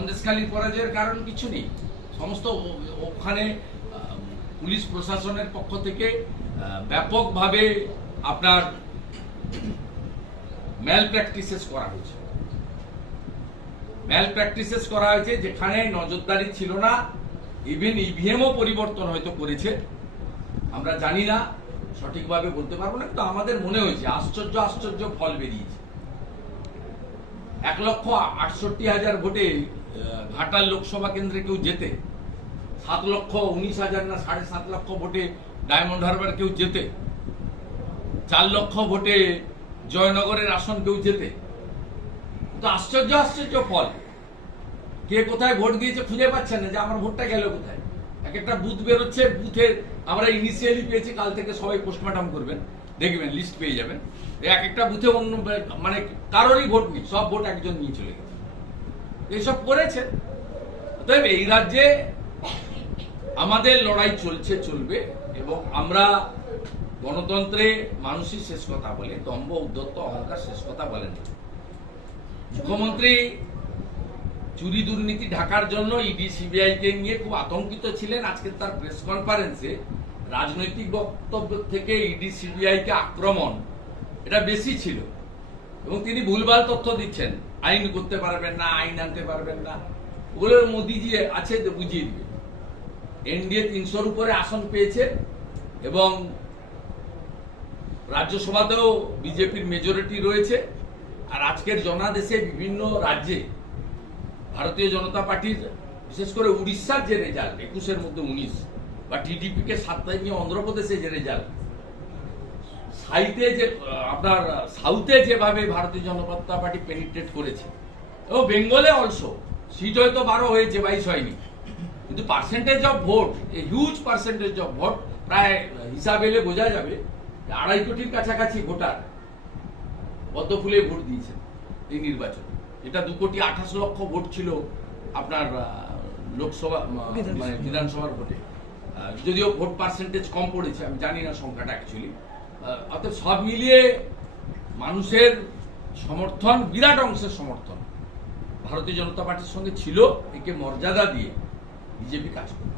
সন্দেশখালীর পরাজয়ের কারণ কিছু নেই। সমস্ত ওখানে পুলিশ প্রশাসনের পক্ষ থেকে ব্যাপকভাবে আপনার ম্যাল প্র্যাকটিসেস করা হয়েছে। ম্যাল প্র্যাকটিসেস করা হয়েছে যেখানে নজরদারি ছিল না ইভেন ইভিএমও পরিবর্তন হয়তো করেছে। আমরা জানি না, সঠিকভাবে বলতে পারব না, কিন্তু আমাদের মনে হয়েছে, আশ্চর্য আশ্চর্য ফল বেরিয়েছে। এক লক্ষ আটষট্টি হাজার ভোটে ঘাটাল লোকসভা কেন্দ্রে কেউ যেতে সাত লক্ষ উনিশ হাজার না সাড়ে সাত লক্ষ ভোটে ডায়মন্ড হারবার কেউ যেতে চার লক্ষ ভোটে জয়নগরের আসন কেউ যেতে তো আশ্চর্য আশ্চর্য ফল। কে কোথায় ভোট দিয়েছে খুঁজে পাচ্ছেন না যে আমার ভোটটা গেল কোথায়। এক একটা বুথ বেরোচ্ছে, বুথের আমরা ইনিশিয়ালি পেয়েছি, কাল থেকে সবাই পোস্টমর্টম করবেন। দেখবেন লিস্ট পেয়ে যাবেন। এক একটা বুথে অন্য মানে কারোরই ভোট নেই, সব ভোট একজন নিয়ে চলে গেছে। এইসব করেছে। অতএব এই রাজ্যে আমাদের লড়াই চলছে, চলবে, এবং আমরা গণতন্ত্রে মানুষই শেষ কথা বলে, দম্ভ উদ্যত্ত অহংকার শেষ কথা বলেন মুখ্যমন্ত্রী চুরি দুর্নীতি ঢাকার জন্য ইডি সিবিআই কে নিয়ে খুব আতঙ্কিত ছিলেন। আজকে তার প্রেস কনফারেন্সে রাজনৈতিক বক্তব্য থেকে ইডি, সিবিআই কে আক্রমণ, এটা বেশি ছিল। এবং তিনি ভুলভাল তথ্য দিচ্ছেন। আইন করতে পারবেন না, আইন আনতে পারবেন না। ওগুলো মোদিজি আছে বুঝিয়ে দিবে। এনডিএ তিনশোর উপরে আসন পেয়েছে এবং রাজ্যসভাতেও বিজেপির মেজরিটি রয়েছে। আর আজকের জনাদেশে বিভিন্ন রাজ্যে ভারতীয় জনতা পার্টির, বিশেষ করে উড়িষ্যার যে রেজাল্ট একুশের মধ্যে উনিশ। বা টিডিপি কে সাতটায় নিয়ে অন্ধ্রপ্রদেশে যে রেজাল্ট সাইতে যে আপনার সাউথে যেভাবে ভারতীয় জনতা পার্টি পেনিট্রেট করেছে। এবং বেঙ্গলে অলসো সিট হয়তো বারো হয়েছে বাইশ হয়নি। কিন্তু percentage of vote a huge percentage of vote প্রায় হিসাব এলে বোঝা যাবে আড়াই কোটির কাছাকাছি ভোটার পদ্ম ফুলে ভোট দিয়েছেন এই নির্বাচন। এটা দু কোটি আঠাশ লক্ষ ভোট ছিল আপনার লোকসভা মানে বিধানসভার ভোটে। যদিও ভোট পার্সেন্টেজ কম পড়েছে, আমি জানি না সংখ্যাটা অ্যাকচুয়ালি অর্থাৎ সব মিলিয়ে মানুষের সমর্থন, বিরাট অংশের সমর্থন ভারতীয় জনতা পার্টির সঙ্গে ছিল, একে মর্যাদা দিয়ে বিজেপি কাজ করে